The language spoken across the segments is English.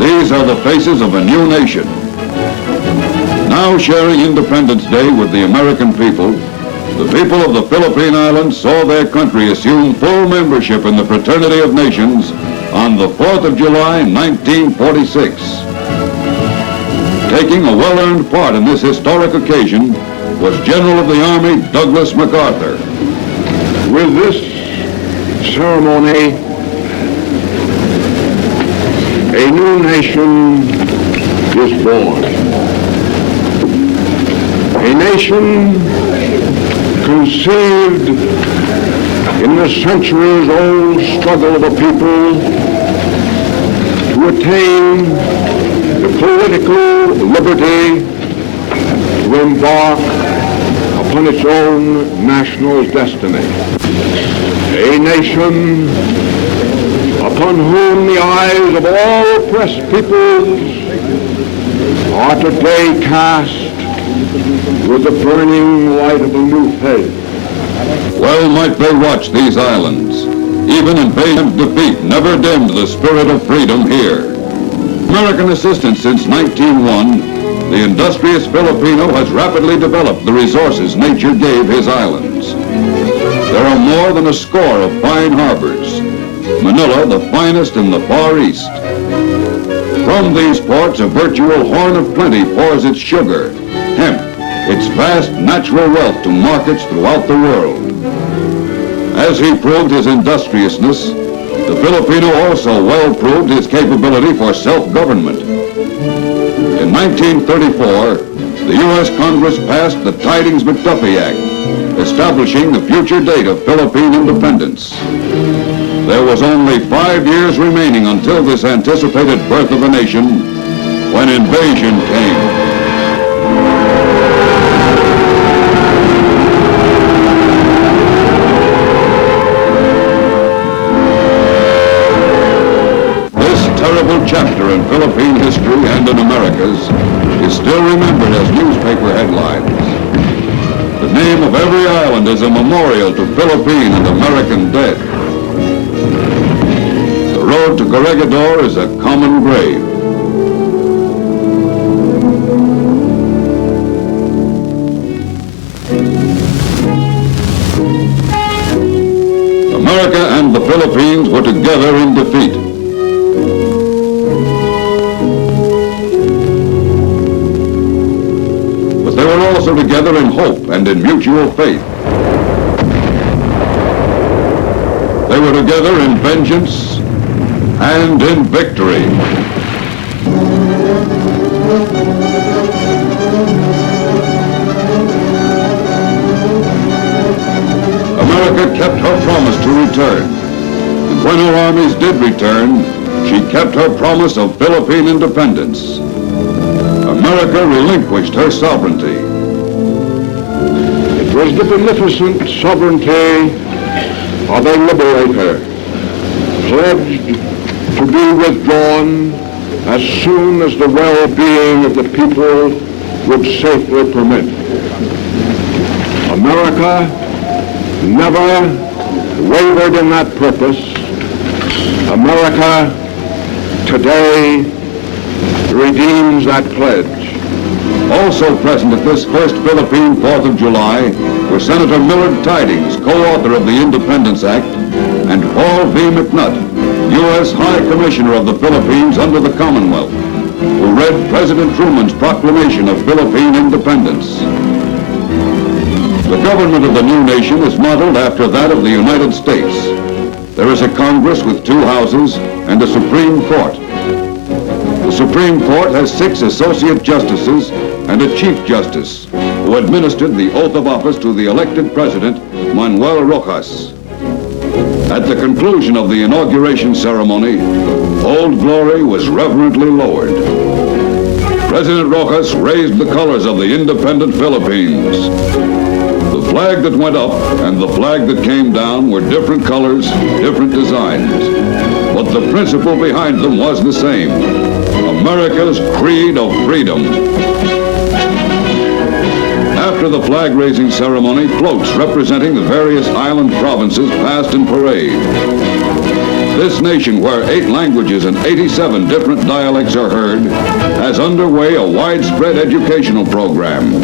These are the faces of a new nation. Now sharing Independence Day with the American people, the people of the Philippine Islands saw their country assume full membership in the Fraternity of Nations on the 4th of July, 1946. Taking a well-earned part in this historic occasion was General of the Army Douglas MacArthur. With this ceremony, a new nation is born. A nation conceived in the centuries-old struggle of a people to attain the political liberty to embark upon its own national destiny. A nation upon whom the eyes of all oppressed peoples are today cast with the burning light of a new faith. Well might they watch these islands. Even in vehement defeat never dimmed the spirit of freedom here. American assistance since 1901, the industrious Filipino has rapidly developed the resources nature gave his islands. There are more than a score of fine harbors. Manila, the finest in the Far East. From these ports, a virtual horn of plenty pours its sugar, hemp, its vast natural wealth to markets throughout the world. As he proved his industriousness, the Filipino also well proved his capability for self-government. In 1934, the U.S. Congress passed the Tidings-McDuffie Act, establishing the future date of Philippine independence. There was only 5 years remaining until this anticipated birth of a nation when invasion came. Chapter in Philippine history and in America's is still remembered as newspaper headlines. The name of every island is a memorial to Philippine and American dead. The road to Corregidor is a common grave. America and the Philippines were together in defeat. They were also together in hope and in mutual faith. They were together in vengeance and in victory. America kept her promise to return. And when her armies did return, she kept her promise of Philippine independence. America relinquished her sovereignty. It was the beneficent sovereignty of a liberator, pledged to be withdrawn as soon as the well-being of the people would safely permit. America never wavered in that purpose. America today redeems that pledge. Also present at this first Philippine 4th of July were Senator Millard Tydings, co-author of the Independence Act, and Paul V. McNutt, U.S. High Commissioner of the Philippines under the Commonwealth, who read President Truman's proclamation of Philippine independence. The government of the new nation is modeled after that of the United States. There is a Congress with 2 houses and a Supreme Court. The Supreme Court has 6 associate justices and a chief justice who administered the oath of office to the elected president, Manuel Rojas. At the conclusion of the inauguration ceremony, Old Glory was reverently lowered. President Rojas raised the colors of the independent Philippines. The flag that went up and the flag that came down were different colors, different designs. But the principle behind them was the same: America's creed of freedom. After the flag-raising ceremony, floats representing the various island provinces passed in parade. This nation, where 8 languages and 87 different dialects are heard, has underway a widespread educational program.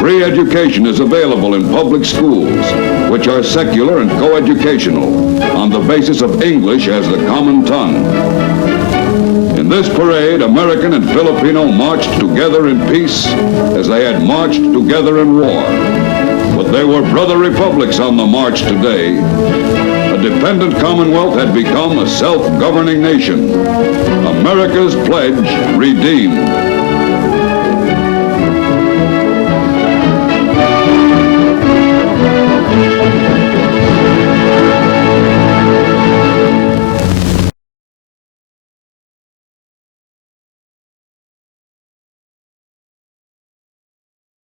Free education is available in public schools, which are secular and coeducational, on the basis of English as the common tongue. In this parade, American and Filipino marched together in peace as they had marched together in war. But they were brother republics on the march today. A dependent commonwealth had become a self-governing nation. America's pledge redeemed.